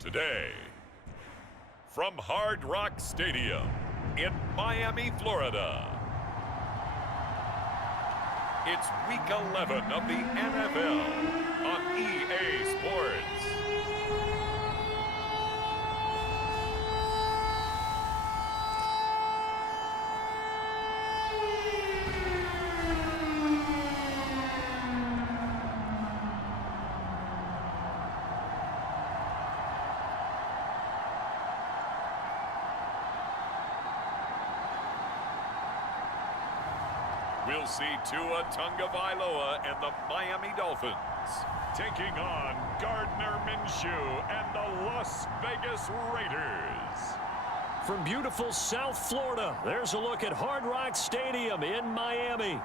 Today, from Hard Rock Stadium in Miami, Florida, it's Week 11 of the NFL on EA Sports. We'll see Tua Tagovailoa and the Miami Dolphins taking on Gardner Minshew and the Las Vegas Raiders. From beautiful South Florida, there's a look at Hard Rock Stadium in Miami.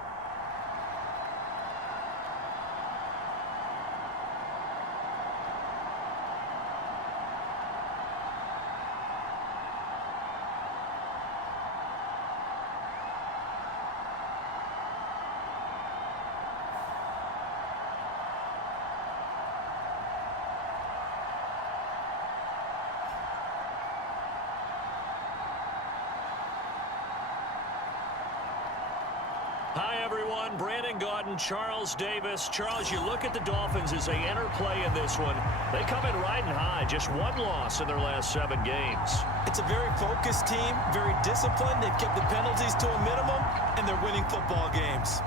Hi, everyone. Brandon Gaudin, Charles Davis. Charles, you look at the Dolphins as they enter play in this one. They come in riding high, just one loss in their last 7 games. It's a very focused team, very disciplined. They've kept the penalties to a minimum, and they're winning football games.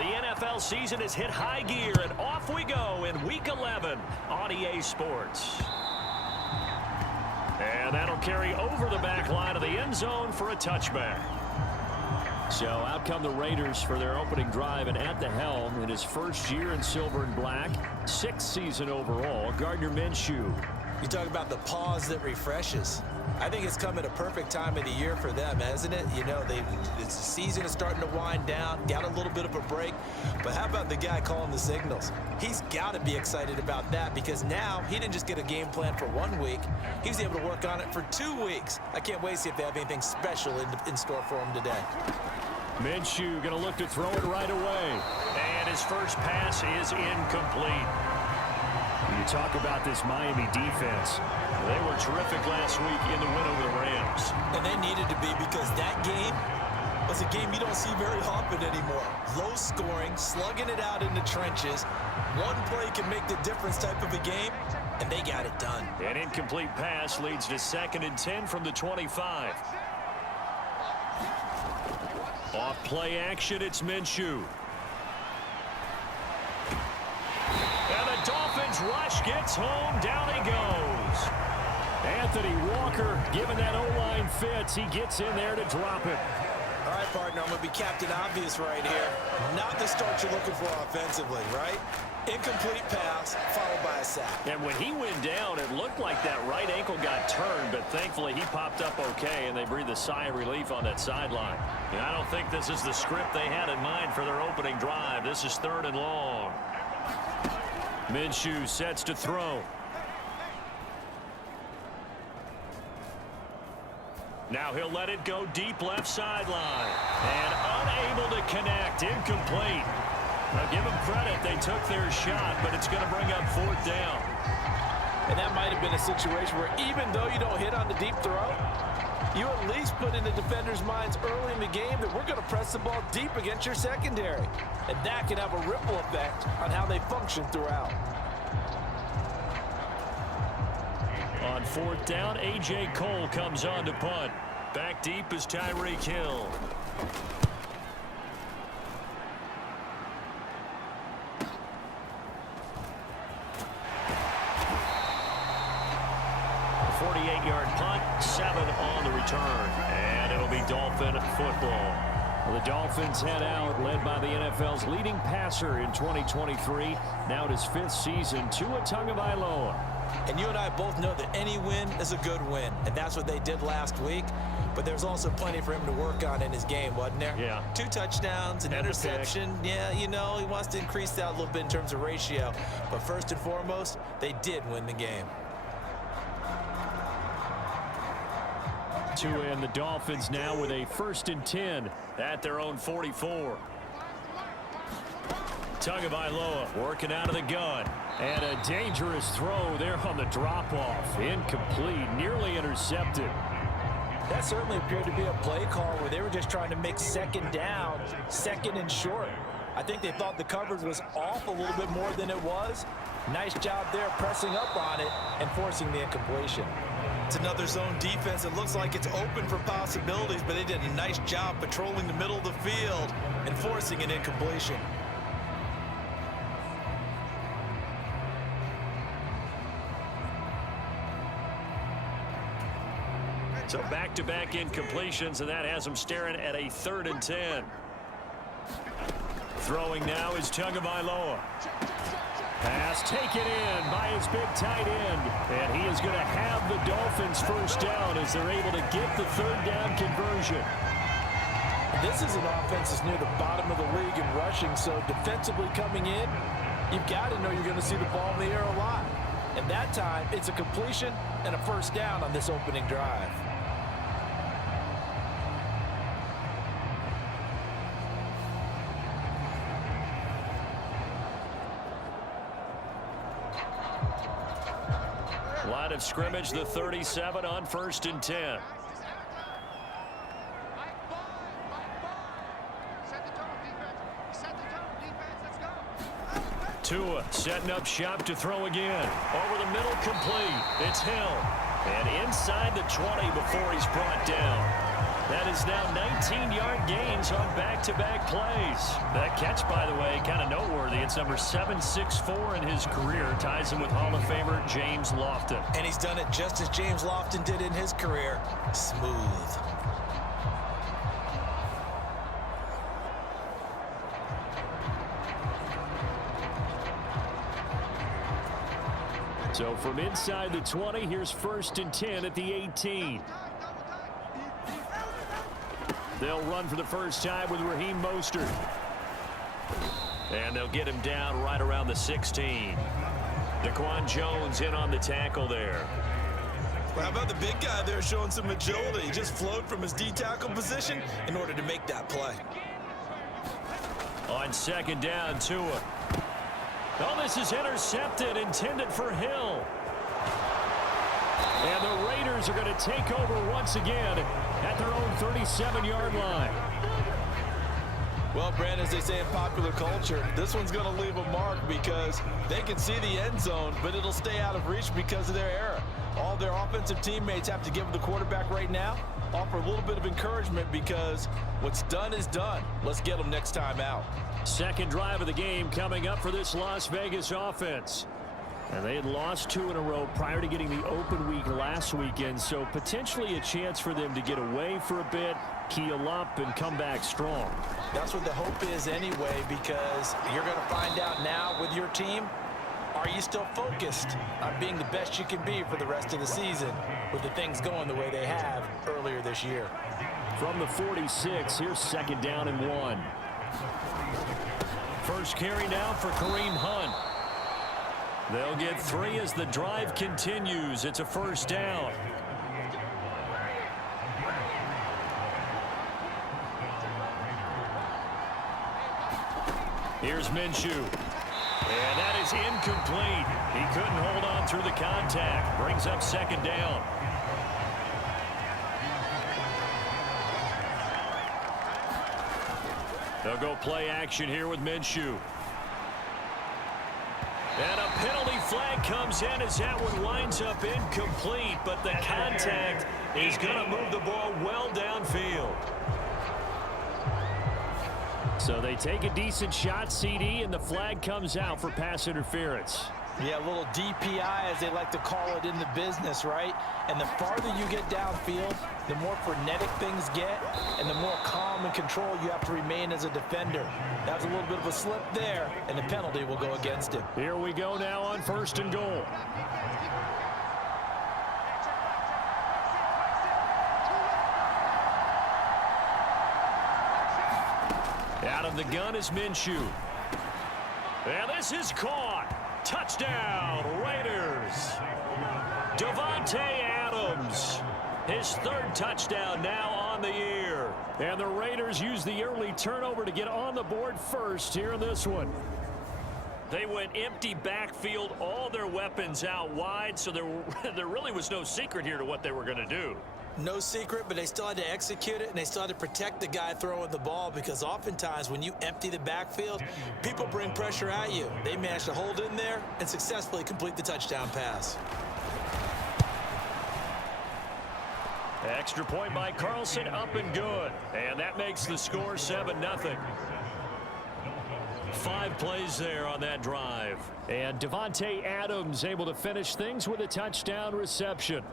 The NFL season has hit high gear, and off we go in Week 11 on EA Sports. And that'll carry over the back line of the end zone for a touchback. So out come the Raiders for their opening drive, and at the helm in his first year in silver and black, 6th season overall, Gardner Minshew. You talk about the pause that refreshes. I think it's come at a perfect time of the year for them, hasn't it? You know, the season is starting to wind down, got a little bit of a break. But how about the guy calling the signals? He's got to be excited about that because now he didn't just get a game plan for 1 week. He was able to work on it for 2 weeks. I can't wait to see if they have anything special in store for him today. Minshew going to look to throw it right away. And his first pass is incomplete. You talk about this Miami defense. They were terrific last week in the win over the Rams. And they needed to be because that game was a game you don't see very often anymore. Low scoring, slugging it out in the trenches. One play can make the difference type of a game, and they got it done. An incomplete pass leads to 2nd and 10 from the 25. Off play action, it's Minshew. And the Dolphins rush gets home, down he goes. Anthony Walker giving that O-line fits. He gets in there to drop it. All right, partner, I'm going to be Captain Obvious right here. Not the start you're looking for offensively, right? Incomplete pass, followed by a sack. And when he went down, it looked like that right ankle got turned, but thankfully he popped up okay, and they breathed a sigh of relief on that sideline. And I don't think this is the script they had in mind for their opening drive. This is 3rd and long. Minshew sets to throw. Now he'll let it go deep left sideline. And unable to connect. Incomplete. Now give them credit. They took their shot, but it's going to bring up 4th down. And that might have been a situation where even though you don't hit on the deep throw, you at least put in the defenders' minds early in the game that we're going to press the ball deep against your secondary. And that can have a ripple effect on how they function throughout. On 4th down, A.J. Cole comes on to punt. Back deep is Tyreek Hill. A 48-yard punt, 7 on the return. And it'll be Dolphin football. Well, the Dolphins head out, led by the NFL's leading passer in 2023. Now in his 5th season, Tua Tagovailoa. And you and I both know that any win is a good win, and that's what they did last week. But there's also plenty for him to work on in his game, wasn't there? Yeah. 2 touchdowns, an interception. Yeah, you know, he wants to increase that a little bit in terms of ratio. But first and foremost, they did win the game. Tua and the Dolphins now with a 1st and 10 at their own 44. Tagovailoa working out of the gun. And a dangerous throw there on the drop-off. Incomplete, nearly intercepted. That certainly appeared to be a play call where they were just trying to make second down, second and short. I think they thought the coverage was off a little bit more than it was. Nice job there pressing up on it and forcing the incompletion. It's another zone defense. It looks like it's open for possibilities, but they did a nice job patrolling the middle of the field and forcing an incompletion. So back-to-back incompletions, and that has them staring at a 3rd and 10. Throwing now is Tagovailoa. Pass taken in by his big tight end. And he is going to have the Dolphins first down as they're able to get the 3rd down conversion. This is an offense that's near the bottom of the league in rushing, so defensively coming in, you've got to know you're going to see the ball in the air a lot. And that time, it's a completion and a first down on this opening drive. Line of scrimmage, the 37 on 1st and 10. Tua setting up shop to throw again. Over the middle, complete. It's Hill. And inside the 20 before he's brought down. That is now 19-yard gains on back-to-back plays. That catch, by the way, kind of noteworthy. It's number 764 in his career. Ties him with Hall of Famer James Lofton. And he's done it just as James Lofton did in his career. Smooth. So from inside the 20, here's 1st and 10 at the 18. They'll run for the first time with Raheem Mostert. And they'll get him down right around the 16. Daquan Jones in on the tackle there. Well, how about the big guy there showing some agility? He just flowed from his D-tackle position in order to make that play. On 2nd down, Tua. Oh, this is intercepted, intended for Hill. And the Raiders are going to take over once again at their own 37-yard line. Well, Brandon, as they say in popular culture, this one's going to leave a mark because they can see the end zone, but it'll stay out of reach because of their error. All their offensive teammates have to give the quarterback right now, offer a little bit of encouragement because what's done is done. Let's get them next time out. Second drive of the game coming up for this Las Vegas offense. And they had lost 2 in a row prior to getting the open week last weekend, so potentially a chance for them to get away for a bit, keel up, and come back strong. That's what the hope is anyway, because you're going to find out now with your team, are you still focused on being the best you can be for the rest of the season with the things going the way they have earlier this year? From the 46, here's 2nd down and 1. First carry now for Kareem Hunt. They'll get 3 as the drive continues. It's a first down. Here's Minshew. And that is incomplete. He couldn't hold on through the contact. Brings up 2nd down. They'll go play action here with Minshew. And a penalty flag comes in as that one winds up incomplete, but the contact is going to move the ball well downfield. So they take a decent shot, CD, and the flag comes out for pass interference. Yeah, a little DPI, as they like to call it in the business, right? And the farther you get downfield, the more frenetic things get, and the more calm and control you have to remain as a defender. That was a little bit of a slip there, and the penalty will go against him. Here we go now on 1st and goal. Out of the gun is Minshew. And this is caught. Touchdown, Raiders. Davante Adams. His 3rd touchdown now on the year. And the Raiders use the early turnover to get on the board first here in this one. They went empty backfield, all their weapons out wide, so there really was no secret here to what they were going to do. No secret, but they still had to execute it, and they still had to protect the guy throwing the ball, because oftentimes when you empty the backfield, people bring pressure at you. They managed to hold in there and successfully complete the touchdown pass. Extra point by Carlson, up and good. And that makes the score 7-0. 5 plays there on that drive. And Davante Adams able to finish things with a touchdown reception.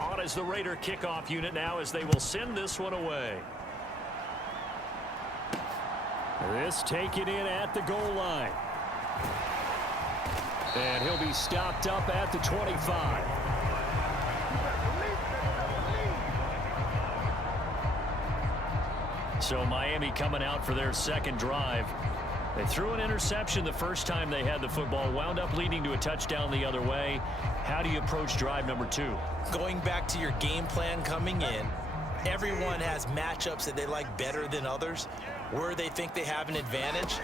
On as the Raider kickoff unit now, as they will send this one away. This taken in at the goal line. And he'll be stopped up at the 25. So Miami coming out for their second drive. They threw an interception the first time they had the football, wound up leading to a touchdown the other way. How do you approach drive number 2? Going back to your game plan coming in, everyone has matchups that they like better than others. Where they think they have an advantage,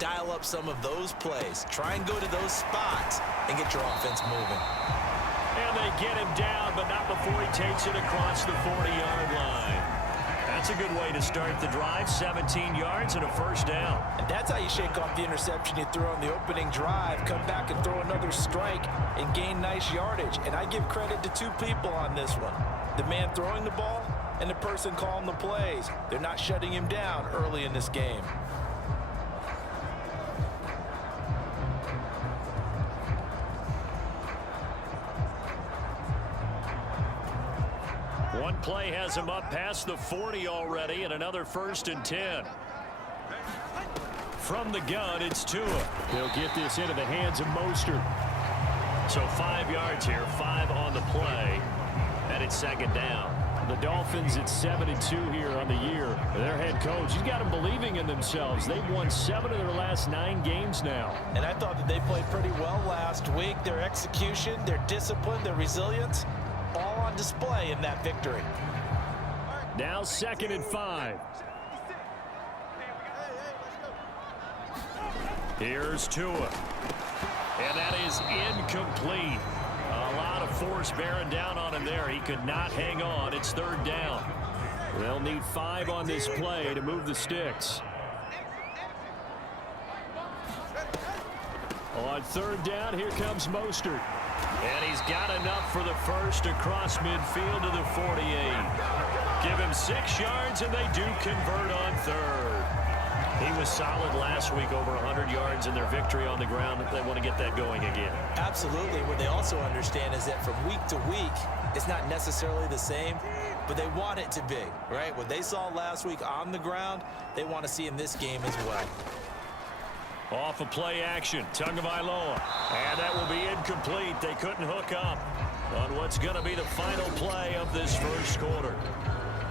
dial up some of those plays. Try and go to those spots and get your offense moving. And they get him down, but not before he takes it across the 40-yard line. That's a good way to start the drive. 17 yards and a first down. And that's how you shake off the interception you threw on the opening drive, come back and throw another strike and gain nice yardage. And I give credit to 2 people on this one. The man throwing the ball and the person calling the plays. They're not shutting him down early in this game. One play has him up past the 40 already, and another 1st and 10. From the gun, it's Tua. They'll get this into the hands of Mostert. So 5 yards here, 5 on the play, and it's 2nd down. The Dolphins at 7-2 here on the year. Their head coach, he's got them believing in themselves. They've won 7 of their last 9 games now. And I thought that they played pretty well last week. Their execution, their discipline, their resilience, all on display in that victory. Now 2nd and 5. Here's Tua. And that is incomplete. A lot of force bearing down on him there. He could not hang on. It's 3rd down. They'll need 5 on this play to move the sticks. On 3rd down, here comes Mostert. And he's got enough for the first across midfield to the 48. Give him 6 yards, and they do convert on 3rd. He was solid last week, over 100 yards in their victory on the ground. They want to get that going again. Absolutely. What they also understand is that from week to week, it's not necessarily the same, but they want it to be, right? What they saw last week on the ground, they want to see in this game as well. Off of play action, Tagovailoa. And that will be incomplete. They couldn't hook up on what's going to be the final play of this first quarter.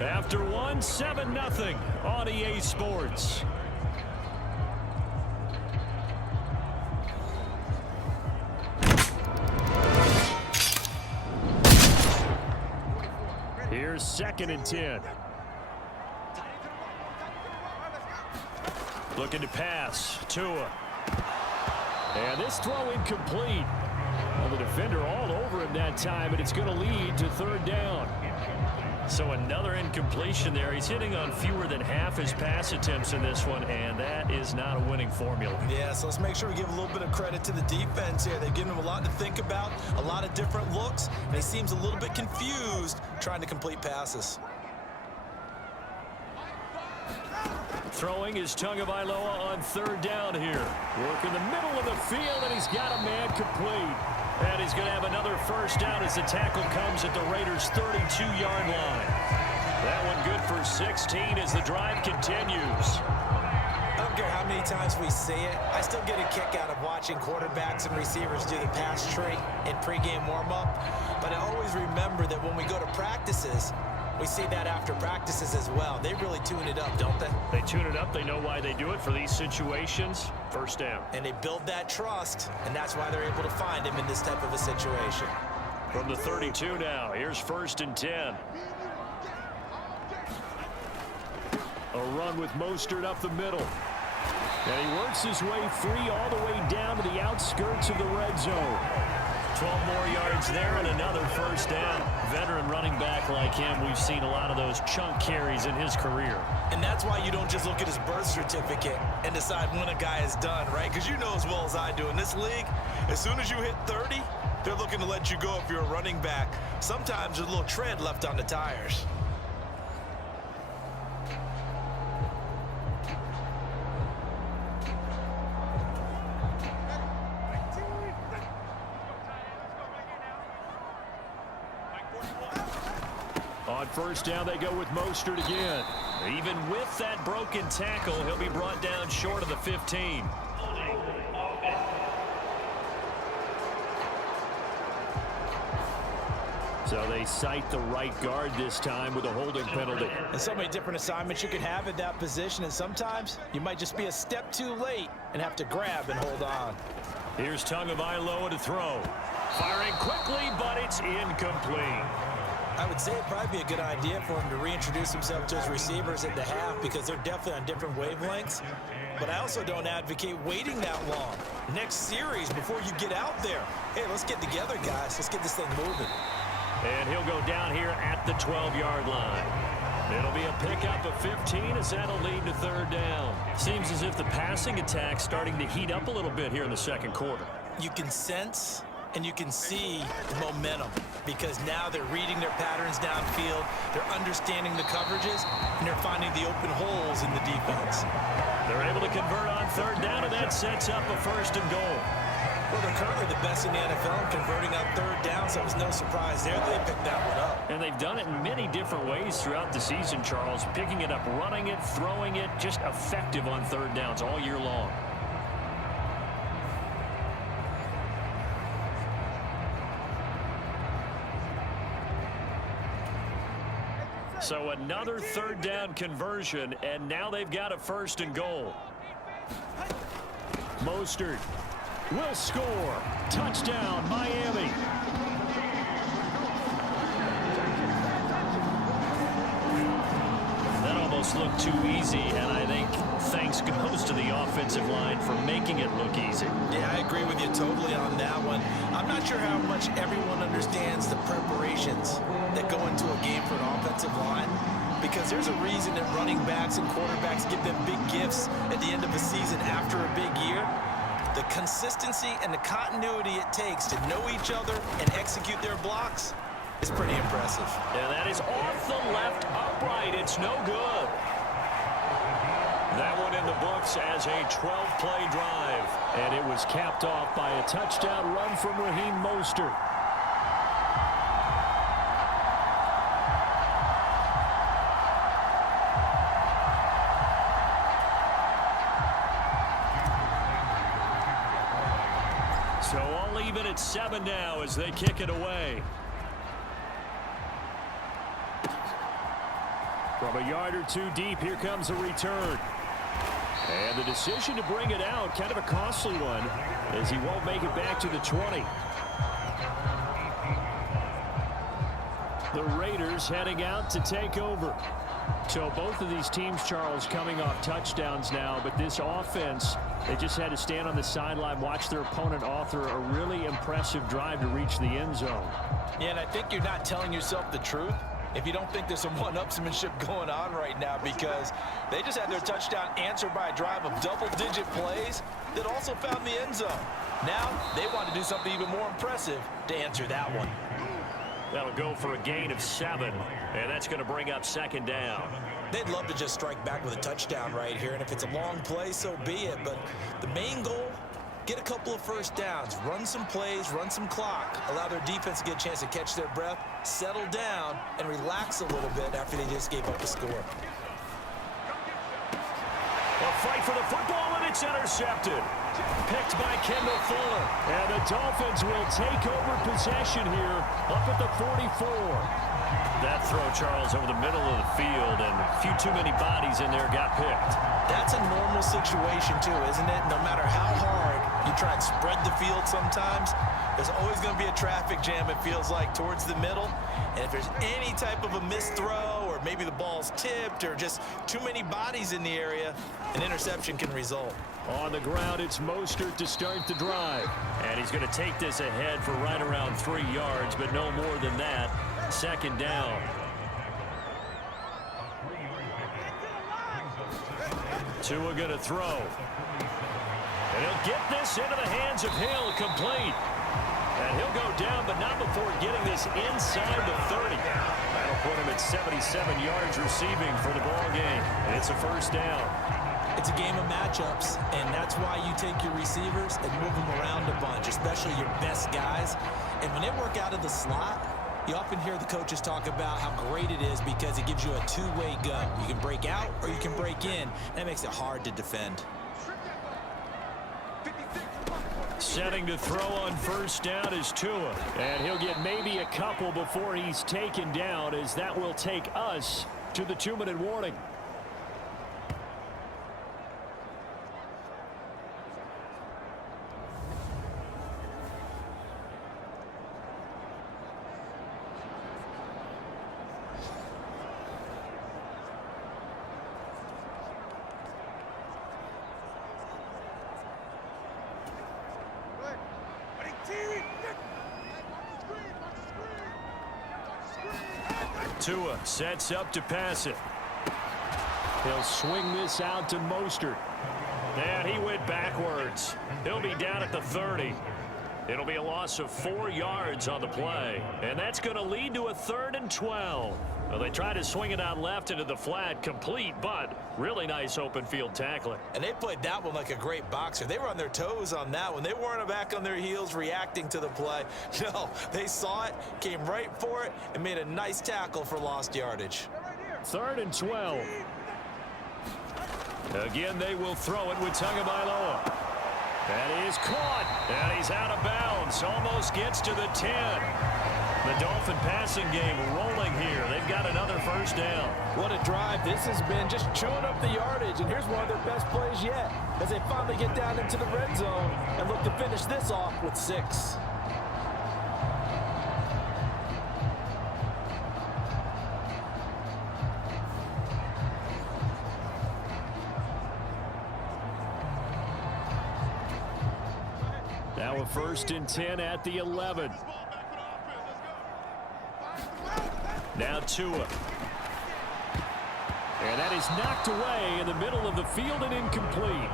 After 7-0 on EA Sports. Here's 2nd and 10. Looking to pass. Tua. And this throw incomplete. Well, the defender all over him that time, and it's going to lead to 3rd down. So another incompletion there. He's hitting on fewer than half his pass attempts in this one, and that is not a winning formula. Yeah, so let's make sure we give a little bit of credit to the defense here. They've given him a lot to think about, a lot of different looks, and he seems a little bit confused trying to complete passes. Throwing is Tagovailoa on 3rd down here. Work in the middle of the field, and he's got a man complete. And he's going to have another first down as the tackle comes at the Raiders' 32-yard line. That one good for 16 as the drive continues. I don't care how many times we see it. I still get a kick out of watching quarterbacks and receivers do the pass tree in pregame warm-up. But I always remember that when we go to practices, we see that after practices as well. They really tune it up, don't they? They tune it up. They know why they do it for these situations. First down. And they build that trust, and that's why they're able to find him in this type of a situation. From the 32 now, here's 1st and 10. A run with Mostert up the middle. And he works his way free all the way down to the outskirts of the red zone. 12 more yards there and another first down. Veteran running back like him, we've seen a lot of those chunk carries in his career. And that's why you don't just look at his birth certificate and decide when a guy is done, right? Because you know as well as I do, in this league, as soon as you hit 30, they're looking to let you go if you're a running back. Sometimes there's a little tread left on the tires. On first down, they go with Mostert again. Even with that broken tackle, he'll be brought down short of the 15. So they cite the right guard this time with a holding penalty. And so many different assignments you can have at that position, and sometimes you might just be a step too late and have to grab and hold on. Here's Tagovailoa to throw. Firing quickly, but it's incomplete. I would say it'd probably be a good idea for him to reintroduce himself to his receivers at the half because they're definitely on different wavelengths. But I also don't advocate waiting that long. Next series before you get out there. Hey, let's get together, guys. Let's get this thing moving. And he'll go down here at the 12-yard line. It'll be a pickup of 15 as that'll lead to third down. Seems as if the passing attack's starting to heat up a little bit here in the second quarter. You can sense and you can see the momentum because now they're reading their patterns downfield, they're understanding the coverages, and they're finding the open holes in the defense. They're able to convert on third down, and that sets up a first and goal. Well, they're currently the best in the NFL in converting on third down, so it was no surprise there that they picked that one up. And they've done it in many different ways throughout the season, Charles. Picking it up, running it, throwing it, just effective on third downs all year long. So another third down conversion, and now they've got a first and goal. Mostert will score. Touchdown, Miami. That almost looked too easy, and I think thanks goes to the offensive line for making it look easy. Yeah, I agree with you totally on that one. I'm not sure how much everyone understands the preparations that go into a game for an offensive line, because there's a reason that running backs and quarterbacks give them big gifts at the end of a season after a big year. The consistency and the continuity it takes to know each other and execute their blocks is pretty impressive. And that is off the left upright. It's no good. That one in the books as a 12-play drive. And it was capped off by a touchdown run from Raheem Mostert. So all even at 7 now as they kick it away. From a yard or two deep, here comes a return. And the decision to bring it out, kind of a costly one, as he won't make it back to the 20. The Raiders heading out to take over. So both of these teams, Charles, coming off touchdowns now, but this offense, they just had to stand on the sideline, watch their opponent author a really impressive drive to reach the end zone. Yeah, and I think you're not telling yourself the truth if you don't think there's some one-upsmanship going on right now, because they just had their touchdown answered by a drive of double-digit plays that also found the end zone. Now they want to do something even more impressive to answer that one. That'll go for a gain of 7, and that's going to bring up second down. They'd love to just strike back with a touchdown right here, and if it's a long play, so be it. But the main goal, get a couple of first downs, run some plays, run some clock, allow their defense to get a chance to catch their breath, settle down, and relax a little bit after they just gave up a score. A fight for the football, and it's intercepted. Picked by Kendall Fuller. And the Dolphins will take over possession here up at the 44. That throw, Charles, over the middle of the field, and a few too many bodies in there got picked. That's a normal situation, too, isn't it? No matter how hard you try and spread the field sometimes, there's always going to be a traffic jam, it feels like, towards the middle. And if there's any type of a missed throw or or maybe the ball's tipped or just too many bodies in the area, an interception can result. On the ground, it's Mostert to start the drive. And he's going to take this ahead for right around 3 yards, but no more than that. Second down. Tua going to throw. And he'll get this into the hands of Hill, complete. And he'll go down, but not before getting this inside the 30. That'll put him at 77 yards receiving for the ball game. And it's a first down. It's a game of matchups, and that's why you take your receivers and move them around a bunch, especially your best guys. And when they work out of the slot, you often hear the coaches talk about how great it is because it gives you a two-way go. You can break out or you can break in. That makes it hard to defend. Setting to throw on first down is Tua. And he'll get maybe a couple before he's taken down, as that will take us to the 2-minute warning. Tua sets up to pass it. He'll swing this out to Mostert. And he went backwards. He'll be down at the 30. It'll be a loss of 4 yards on the play. And that's going to lead to a 3rd and 12. Well, they try to swing it out left into the flat, complete, but really nice open field tackling. And they played that one like a great boxer. They were on their toes on that one. They weren't back on their heels reacting to the play. No, they saw it, came right for it, and made a nice tackle for lost yardage. 3rd and 12. Again, they will throw it with Tagovailoa. And he is caught, and he's out of bounds. Almost gets to the 10. The Dolphin passing game rolling here. They've got another first down. What a drive this has been, just chewing up the yardage. And here's one of their best plays yet as they finally get down into the red zone and look to finish this off with 6. Now a 1st and 10 at the 11. Now Tua. And that is knocked away in the middle of the field and incomplete.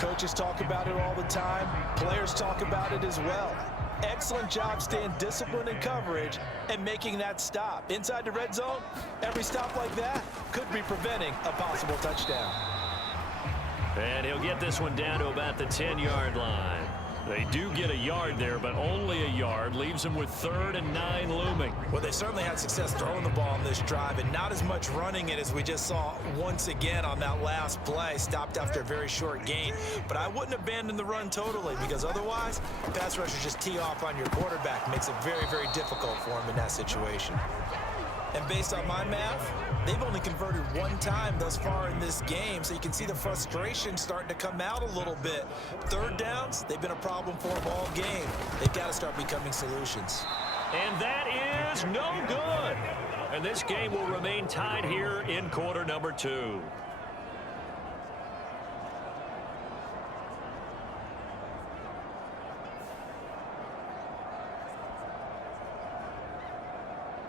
Coaches talk about it all the time. Players talk about it as well. Excellent job staying disciplined in coverage and making that stop. Inside the red zone, every stop like that could be preventing a possible touchdown. And he'll get this one down to about the 10-yard line. They do get a yard there, but only a yard. Leaves them with 3rd and 9 looming. Well, they certainly had success throwing the ball on this drive, and not as much running it as we just saw once again on that last play. Stopped after a very short gain. But I wouldn't abandon the run totally, because otherwise, pass rushers just tee off on your quarterback. Makes it very, very difficult for him in that situation. And based on my math, they've only converted 1 time thus far in this game, so you can see the frustration starting to come out a little bit. 3rd downs, they've been a problem for them all game. They've got to start becoming solutions. And that is no good. And this game will remain tied here in quarter number 2.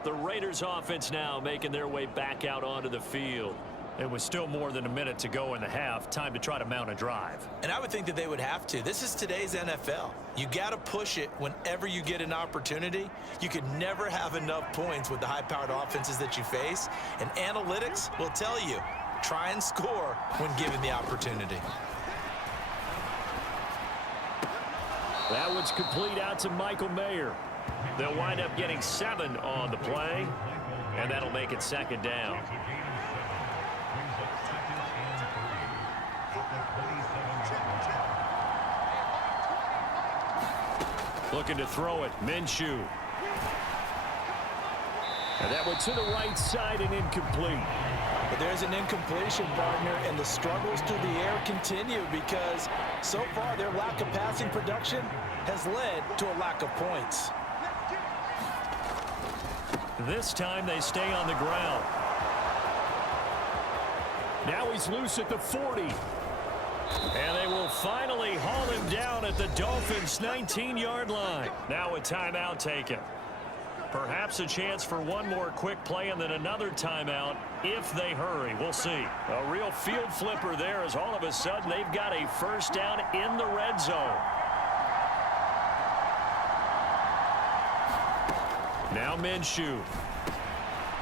The Raiders offense now making their way back out onto the field. And with still more than a minute to go in the half, time to try to mount a drive. And I would think that they would have to. This is today's NFL. You got to push it whenever you get an opportunity. You could never have enough points with the high-powered offenses that you face. And analytics will tell you, try and score when given the opportunity. That one's complete out to Michael Mayer. They'll wind up getting 7 on the play, and that'll make it 2nd down. Looking to throw it, Minshew. And that one to the right side and incomplete. But there's an incompletion, partner, and the struggles through the air continue because so far their lack of passing production has led to a lack of points. This time they stay on the ground. Now he's loose at the 40. And they will finally haul him down at the Dolphins' 19-yard line. Now a timeout taken. Perhaps a chance for one more quick play and then another timeout if they hurry. We'll see. A real field flipper there as all of a sudden they've got a first down in the red zone. Now Minshew.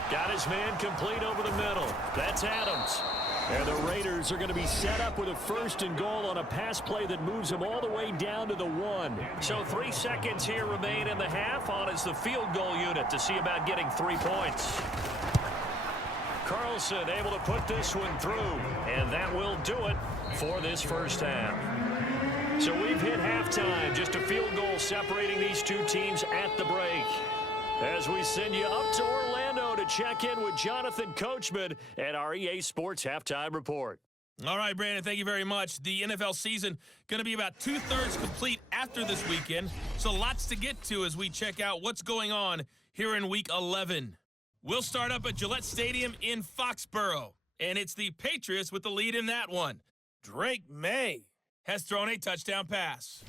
Got his man complete over the middle. That's Adams. And the Raiders are going to be set up with a 1st and goal on a pass play that moves them all the way down to the 1. So 3 seconds here remain in the half. On is the field goal unit to see about getting 3 points. Carlson able to put this one through. And that will do it for this first half. So we've hit halftime. Just a field goal separating these two teams at the break. As we send you up to Orlando to check in with Jonathan Coachman at our EA Sports Halftime Report. All right, Brandon, thank you very much. The NFL season going to be about 2/3 complete after this weekend, so lots to get to as we check out what's going on here in Week 11. We'll start up at Gillette Stadium in Foxborough, and it's the Patriots with the lead in that one. Drake May has thrown a touchdown pass.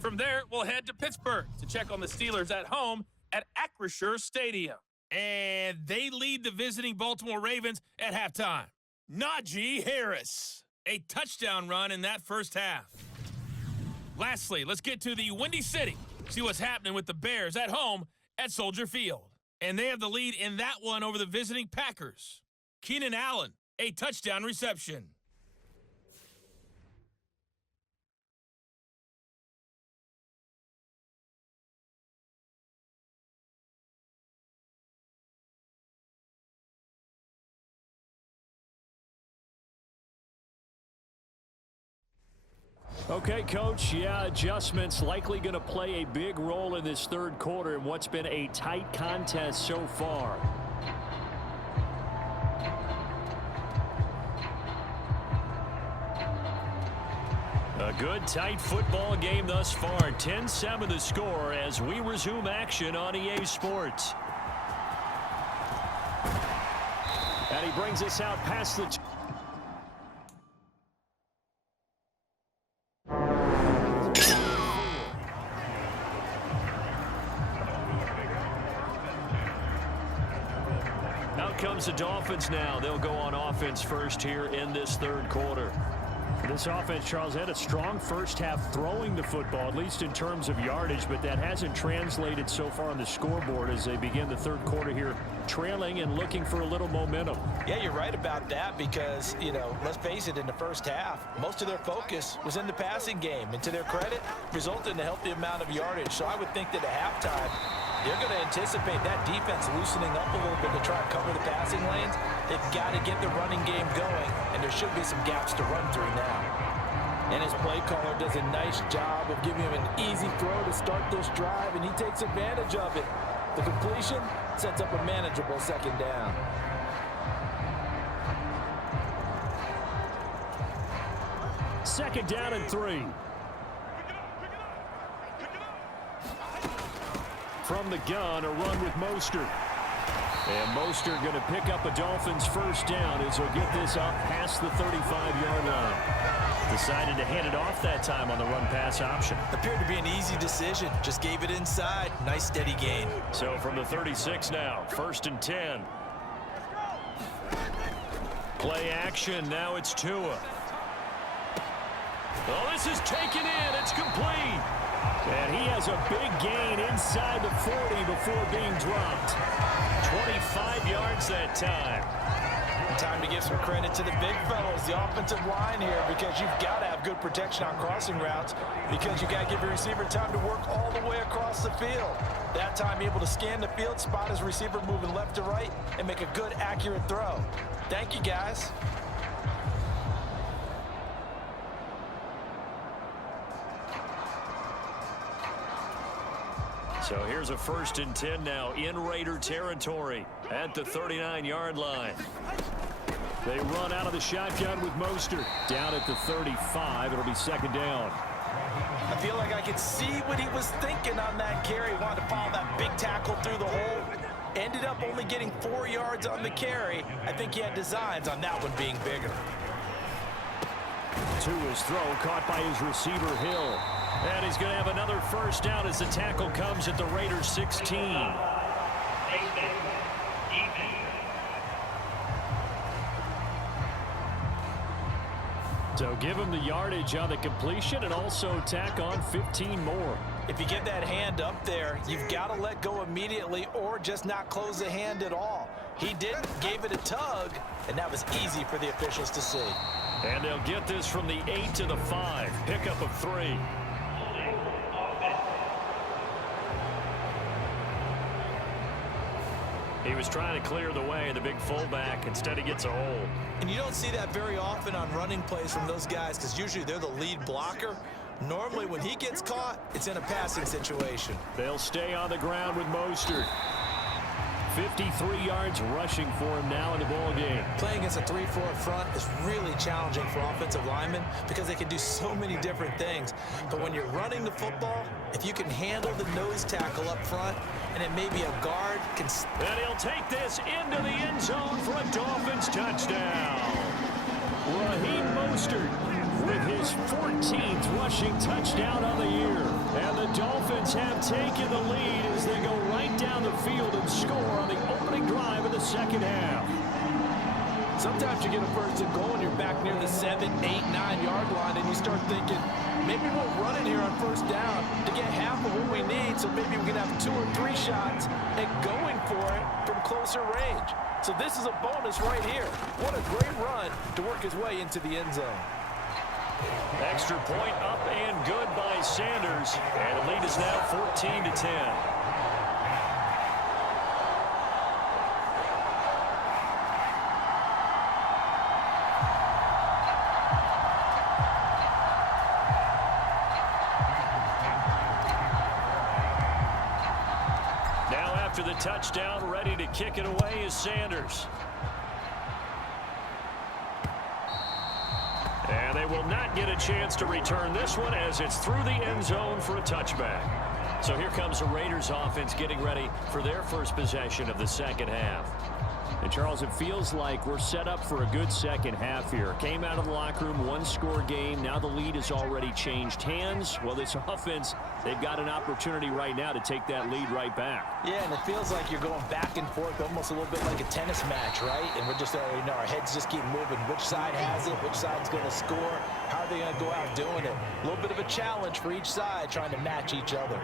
From there, we'll head to Pittsburgh to check on the Steelers at home at Acrisure Stadium. And they lead the visiting Baltimore Ravens at halftime. Najee Harris, a touchdown run in that first half. Lastly, let's get to the Windy City. See what's happening with the Bears at home at Soldier Field. And they have the lead in that one over the visiting Packers. Keenan Allen, a touchdown reception. Okay, Coach, adjustments likely going to play a big role in this third quarter in what's been a tight contest so far. A good, tight football game thus far. 10-7 the score as we resume action on EA Sports. And he brings us out past the... Comes the Dolphins now. They'll go on offense first here in this third quarter. This offense, Charles, had a strong first half throwing the football, at least in terms of yardage, but that hasn't translated so far on the scoreboard as they begin the third quarter here trailing and looking for a little momentum. Yeah, you're right about that because, let's face it, in the first half, most of their focus was in the passing game. And to their credit, resulted in a healthy amount of yardage. So I would think that at halftime, they're going to anticipate that defense loosening up a little bit to try and cover the passing lanes. They've got to get the running game going, and there should be some gaps to run through now. And his play caller does a nice job of giving him an easy throw to start this drive, and he takes advantage of it. The completion sets up a manageable second down. Second down and 3. From the gun, a run with Mostert. And Mostert going to pick up a Dolphins first down as he'll get this up past the 35-yard line. Decided to hand it off that time on the run-pass option. Appeared to be an easy decision. Just gave it inside. Nice steady gain. So from the 36 now, 1st and 10. Play action. Now it's Tua. Oh, this is taken in. It's complete. And he has a big gain inside the 40 before being dropped. 25 yards that time. Time to give some credit to the big fellows, the offensive line here, because you've got to have good protection on crossing routes because you got to give your receiver time to work all the way across the field. That time able to scan the field, spot his receiver moving left to right, and make a good, accurate throw. Thank you, guys. So here's a 1st and 10 now in Raider territory at the 39-yard line. They run out of the shotgun with Mostert. Down at the 35, it'll be second down. I feel like I could see what he was thinking on that carry. He wanted to follow that big tackle through the hole. Ended up only getting 4 yards on the carry. I think he had designs on that one being bigger. To his throw, caught by his receiver, Hill. And he's going to have another first down as the tackle comes at the Raiders 16. So give him the yardage on the completion and also tack on 15 more. If you get that hand up there, you've got to let go immediately or just not close the hand at all. He didn't, gave it a tug, and that was easy for the officials to see. And they'll get this from the 8 to the 5. Pickup of 3. He was trying to clear the way, the big fullback. Instead, he gets a hold. And you don't see that very often on running plays from those guys because usually they're the lead blocker. Normally, when he gets caught, it's in a passing situation. They'll stay on the ground with Mostert. 53 yards rushing for him now in the ball game. Playing against a 3-4 front is really challenging for offensive linemen because they can do so many different things. But when you're running the football, if you can handle the nose tackle up front, and it may be a guard. And he'll take this into the end zone for a Dolphins touchdown. Raheem Mostert with his 14th rushing touchdown on the year. And the Dolphins have taken the lead as they go right down the field and score on the opening drive of the second half. Sometimes you get a first and goal and you're back near the 7, 8, 9-yard line and you start thinking, maybe we'll run it here on first down to get half of what we need, so maybe we can have 2 or 3 shots at going for it from closer range. So this is a bonus right here. What a great run to work his way into the end zone. Extra point up and good by Sanders. And the lead is now 14-10. Now after the touchdown, ready to kick it away is Sanders. And they will not get a chance to return this one as it's through the end zone for a touchback. So here comes the Raiders offense getting ready for their first possession of the second half. And Charles, it feels like we're set up for a good second half here. Came out of the locker room, 1-score game. Now the lead has already changed hands. Well, this offense, they've got an opportunity right now to take that lead right back. Yeah, and it feels like you're going back and forth, almost a little bit like a tennis match, right? And we're just, our heads just keep moving. Which side has it? Which side's going to score? How are they going to go out doing it? A little bit of a challenge for each side, trying to match each other.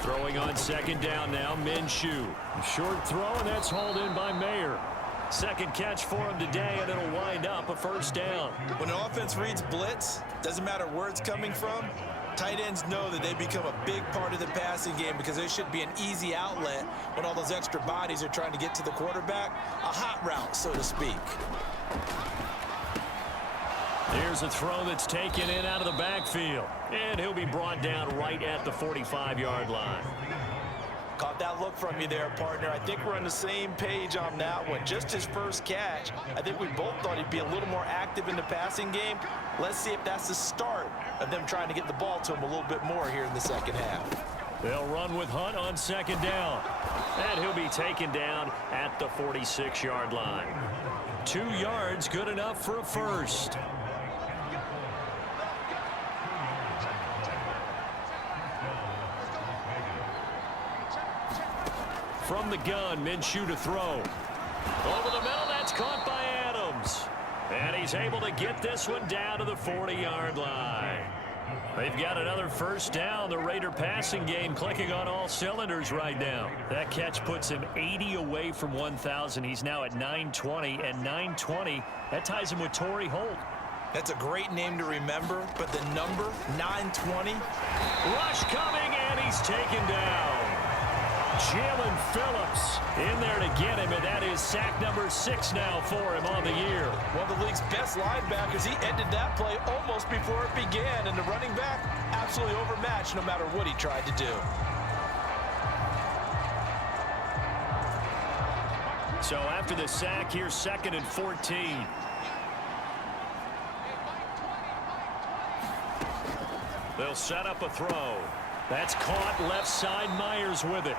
Throwing on second down now, Minshew. Short throw, and that's hauled in by Mayer. Second catch for him today, and it'll wind up a first down. When an offense reads blitz, doesn't matter where it's coming from, tight ends know that they become a big part of the passing game because they should be an easy outlet when all those extra bodies are trying to get to the quarterback. A hot route, so to speak. Here's a throw that's taken in out of the backfield. And he'll be brought down right at the 45-yard line. Caught that look from you there, partner. I think we're on the same page on that one. Just his first catch. I think we both thought he'd be a little more active in the passing game. Let's see if that's the start of them trying to get the ball to him a little bit more here in the second half. They'll run with Hunt on second down. And he'll be taken down at the 46-yard line. 2 yards, good enough for a first. From the gun, Minshew to throw. Over the middle, that's caught by Adams. And he's able to get this one down to the 40-yard line. They've got another first down. The Raider passing game clicking on all cylinders right now. That catch puts him 80 away from 1,000. He's now at 920, and 920, that ties him with Torrey Holt. That's a great name to remember, but the number, 920. Rush coming, and he's taken down. Jalen Phillips in there to get him, and that is sack number 6 now for him on the year. One of the league's best linebackers. He ended that play almost before it began, and the running back absolutely overmatched no matter what he tried to do. So after the sack, here's 2nd and 14. They'll set up a throw. That's caught left side. Myers with it.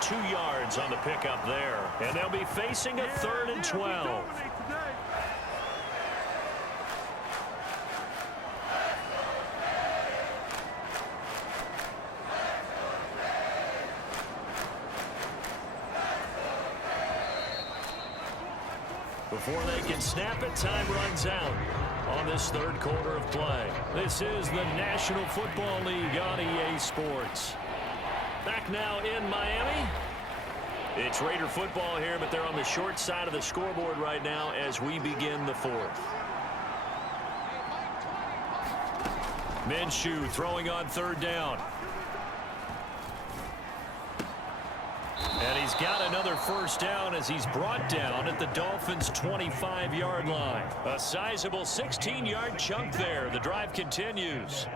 2 yards on the pickup there. And they'll be facing a 3rd and 12. Before they can snap it, time runs out on this 3rd quarter of play. This is the National Football League on EA Sports. Back now in Miami. It's Raider football here, but they're on the short side of the scoreboard right now as we begin the 4th. Minshew throwing on 3rd down. And he's got another 1st down as he's brought down at the Dolphins' 25-yard line. A sizable 16-yard chunk there. The drive continues.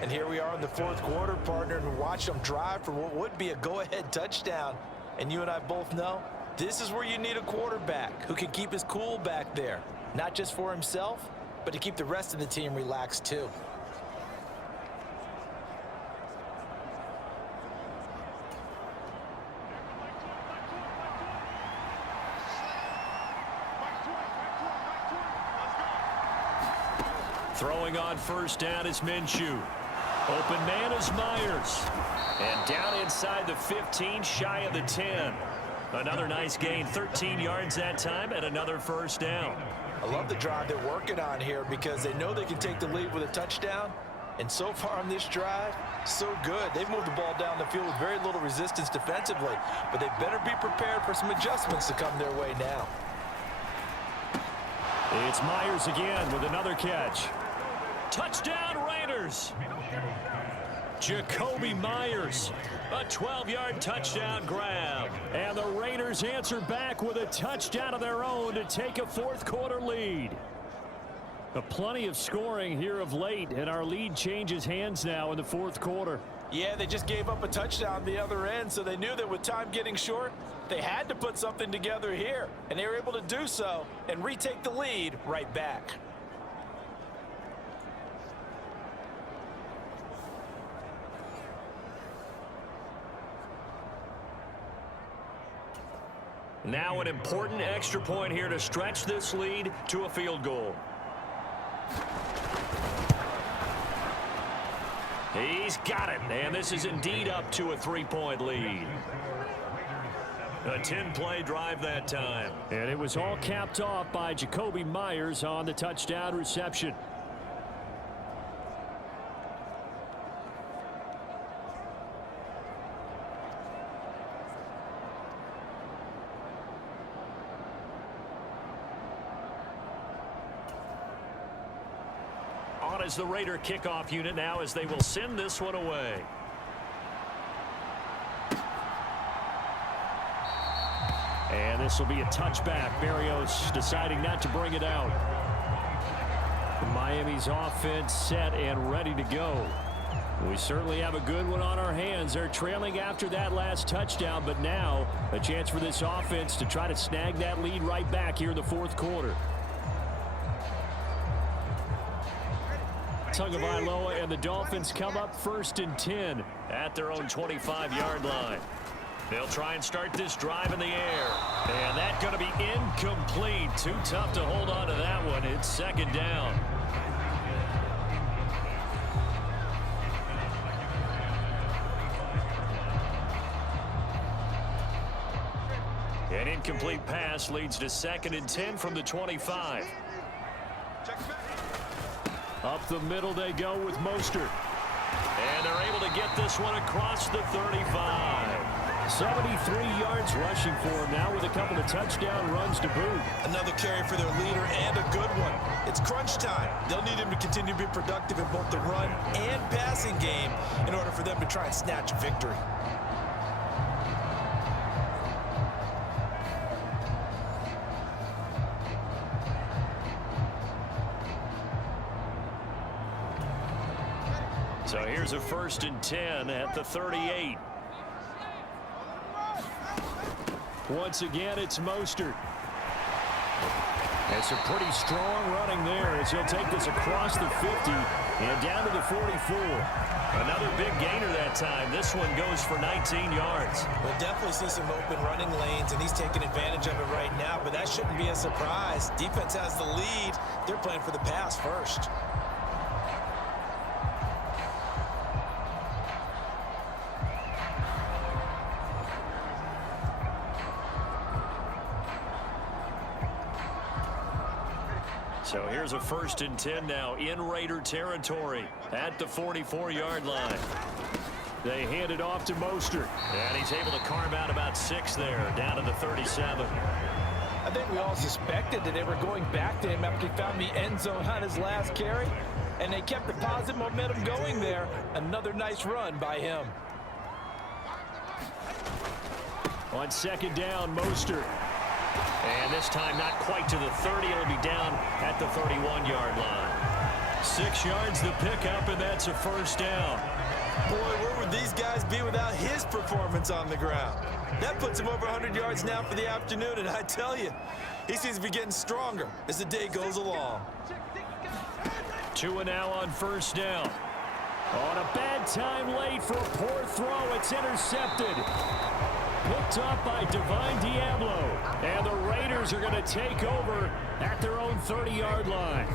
And here we are in the 4th quarter, partner, and watch them drive for what would be a go-ahead touchdown. And you and I both know this is where you need a quarterback who can keep his cool back there. Not just for himself, but to keep the rest of the team relaxed too. Throwing on 1st down is Minshew. Open man is Myers. And down inside the 15, shy of the 10. Another nice gain, 13 yards that time, and another 1st down. I love the drive they're working on here because they know they can take the lead with a touchdown. And so far on this drive, so good. They've moved the ball down the field with very little resistance defensively, but they better be prepared for some adjustments to come their way now. It's Myers again with another catch. Touchdown Raiders. Jakobi Myers, a 12-yard touchdown grab. And the Raiders answer back with a touchdown of their own to take a 4th quarter lead. Plenty of scoring here of late, and our lead changes hands now in the 4th quarter. Yeah, they just gave up a touchdown on the other end, so they knew that with time getting short, they had to put something together here. And they were able to do so and retake the lead right back. Now an important extra point here to stretch this lead to a field goal. He's got it, and this is indeed up to a 3-point lead. A 10-play drive that time. And it was all capped off by Jakobi Myers on the touchdown reception. On as the Raider kickoff unit now as they will send this one away. And this will be a touchback. Berrios deciding not to bring it out. Miami's offense set and ready to go. We certainly have a good one on our hands. They're trailing after that last touchdown, but now a chance for this offense to try to snag that lead right back here in the 4th quarter. Tagovailoa and the Dolphins come up 1st and 10 at their own 25-yard line. They'll try and start this drive in the air. And that's going to be incomplete. Too tough to hold on to that one. It's 2nd down. An incomplete pass leads to 2nd and 10 from the 25. Up the middle they go with Mostert. And they're able to get this one across the 35. 73 yards rushing for him now with a couple of touchdown runs to boot. Another carry for their leader and a good one. It's crunch time. They'll need him to continue to be productive in both the run and passing game in order for them to try and snatch a victory. So here's a 1st and 10 at the 38. Once again, it's Mostert. And some pretty strong running there as he'll take this across the 50 and down to the 44. Another big gainer that time. This one goes for 19 yards. We'll definitely see some open running lanes, and he's taking advantage of it right now, but that shouldn't be a surprise. Defense has the lead. They're playing for the pass first. So here's a 1st and 10 now in Raider territory at the 44-yard line. They hand it off to Mostert, and he's able to carve out about 6 there, down to the 37. I think we all suspected that they were going back to him after he found the end zone on his last carry, and they kept the positive momentum going there. Another nice run by him. On 2nd down, Mostert. And this time not quite to the 30. It'll be down at the 31-yard line. 6 yards the pickup, and that's a 1st down. Boy, where would these guys be without his performance on the ground? That puts him over 100 yards now for the afternoon, and I tell you, he seems to be getting stronger as the day goes along. 2 and now on 1st down. On a bad time late for a poor throw. It's intercepted. Picked up by Divine Diablo. And the Raiders are going to take over at their own 30-yard line.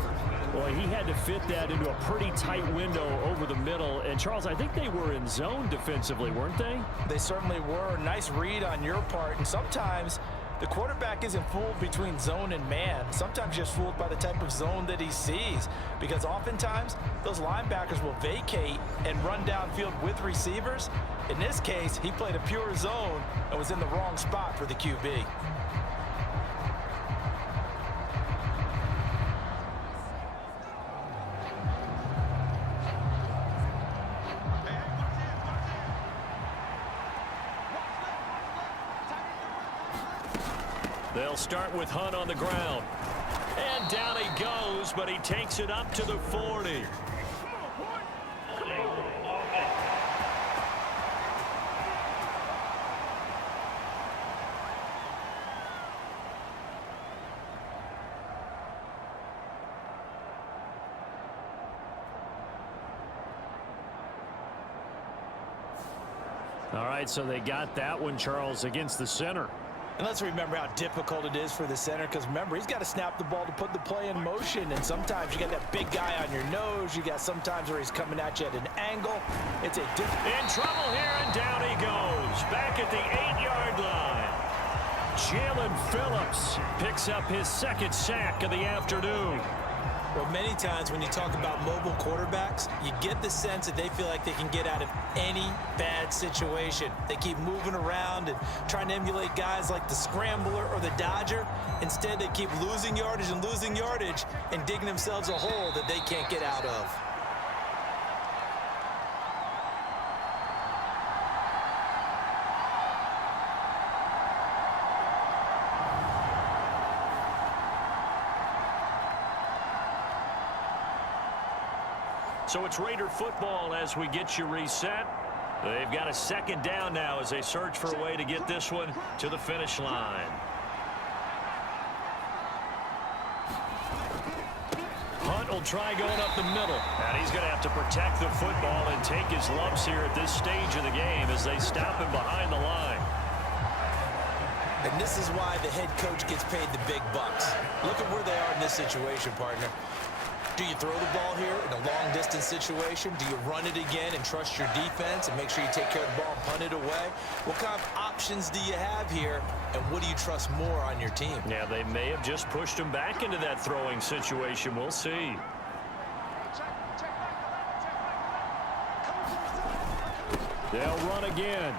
Boy, he had to fit that into a pretty tight window over the middle. And, Charles, I think they were in zone defensively, weren't they? They certainly were. Nice read on your part. And sometimes the quarterback isn't fooled between zone and man. Sometimes just fooled by the type of zone that he sees. Because oftentimes, those linebackers will vacate and run downfield with receivers. In this case, he played a pure zone and was in the wrong spot for the QB. They'll start with Hunt on the ground. And down he goes, but he takes it up to the 40. All right, so they got that one, Charles, against the center. And let's remember how difficult it is for the center, because remember, he's got to snap the ball to put the play in motion, and sometimes you got that big guy on your nose. You got sometimes where he's coming at you at an angle. It's a different... In trouble here, and down he goes. Back at the 8-yard line. Jalen Phillips picks up his 2nd sack of the afternoon. Well, many times when you talk about mobile quarterbacks, you get the sense that they feel like they can get out of any bad situation. They keep moving around and trying to emulate guys like the Scrambler or the Dodger. Instead, they keep losing yardage and digging themselves a hole that they can't get out of. So it's Raider football as we get you reset. They've got a 2nd down now as they search for a way to get this one to the finish line. Hunt will try going up the middle. And he's going to have to protect the football and take his lumps here at this stage of the game as they stop him behind the line. And this is why the head coach gets paid the big bucks. Look at where they are in this situation, partner. Do you throw the ball here in a long-distance situation? Do you run it again and trust your defense and make sure you take care of the ball and punt it away? What kind of options do you have here, and what do you trust more on your team? Yeah, they may have just pushed him back into that throwing situation. We'll see. They'll run again.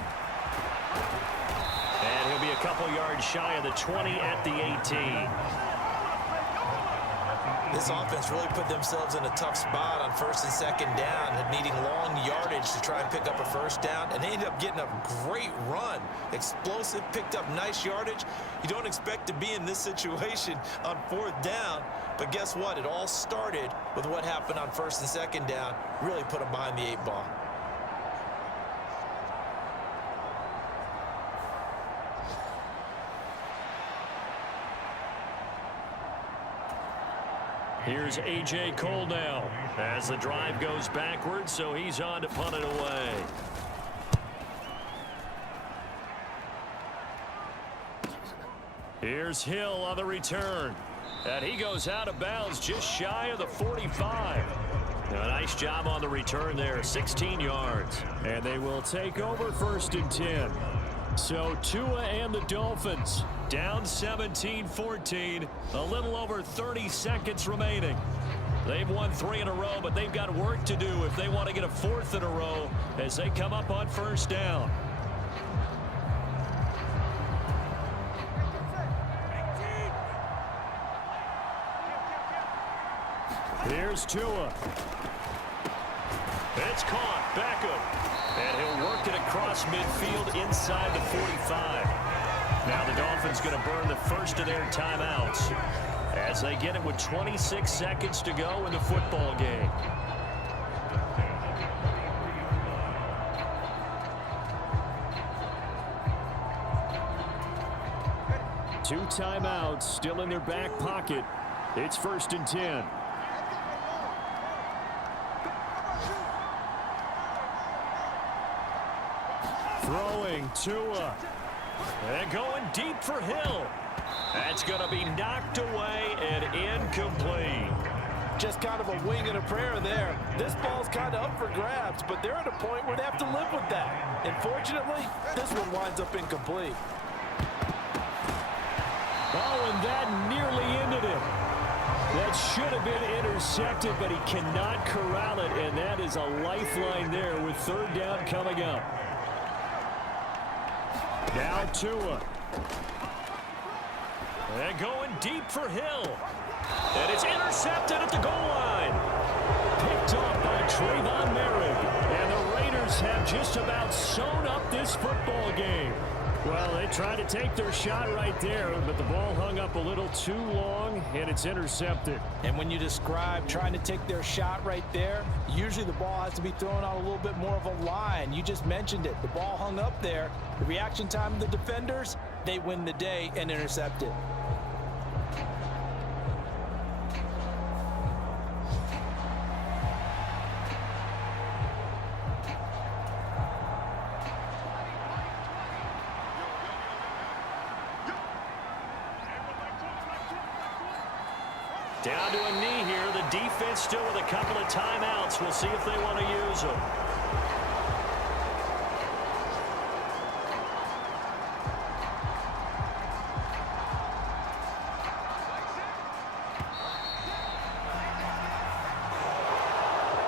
And he'll be a couple yards shy of the 20 at the 18. This offense really put themselves in a tough spot on 1st and 2nd down, needing long yardage to try and pick up a 1st down, and they ended up getting a great run. Explosive, picked up nice yardage. You don't expect to be in this situation on 4th down, but guess what? It all started with what happened on 1st and 2nd down. Really put them behind the 8 ball. Here's A.J. Cole now as the drive goes backwards, so he's on to punt it away. Here's Hill on the return. And he goes out of bounds just shy of the 45. A nice job on the return there, 16 yards. And they will take over 1st and 10. So Tua and the Dolphins down 17-14, a little over 30 seconds remaining. They've won 3 in a row, but they've got work to do if they want to get a 4th in a row as they come up on 1st down. Here's Tua. It's caught. Beckham. And he'll work it across midfield inside the 45. Now the Dolphins going to burn the first of their timeouts as they get it with 26 seconds to go in the football game. Two timeouts still in their back pocket. It's 1st and 10. Throwing Tua. And going deep for Hill. That's going to be knocked away and incomplete. Just kind of a wing and a prayer there. This ball's kind of up for grabs, but they're at a point where they have to live with that. Unfortunately, this one winds up incomplete. Oh, and that nearly ended it. That should have been intercepted, but he cannot corral it, and that is a lifeline there with 3rd down coming up. Now Tua. And going deep for Hill. And it's intercepted at the goal line. Picked off by Trayvon Merrick. And the Raiders have just about sewn up this football game. Well, they tried to take their shot right there, but the ball hung up a little too long, and it's intercepted. And when you describe trying to take their shot right there, usually the ball has to be thrown on a little bit more of a line. You just mentioned it. The ball hung up there. The reaction time of the defenders, they win the day and intercept it. Down to a knee here. The defense still with a couple of timeouts. We'll see if they want to use them.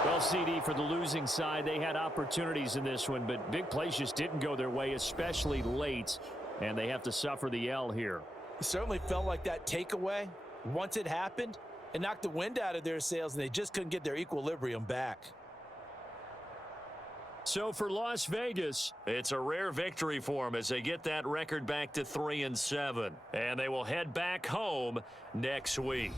Well, CD, for the losing side, they had opportunities in this one, but big plays just didn't go their way, especially late, and they have to suffer the L here. It certainly felt like that takeaway. Once it happened, it knocked the wind out of their sails, and they just couldn't get their equilibrium back. So for Las Vegas, it's a rare victory for them as they get that record back to 3-7. And they will head back home next week.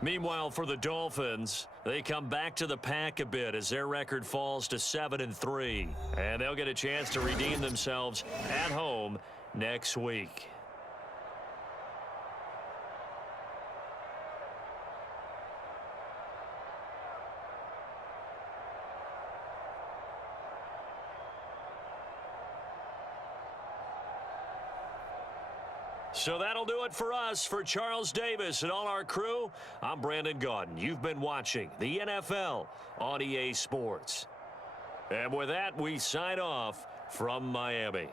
Meanwhile, for the Dolphins, they come back to the pack a bit as their record falls to 7-3. And they'll get a chance to redeem themselves at home next week. So that'll do it for us. For Charles Davis and all our crew, I'm Brandon Gaudin. You've been watching the NFL on EA Sports. And with that, we sign off from Miami.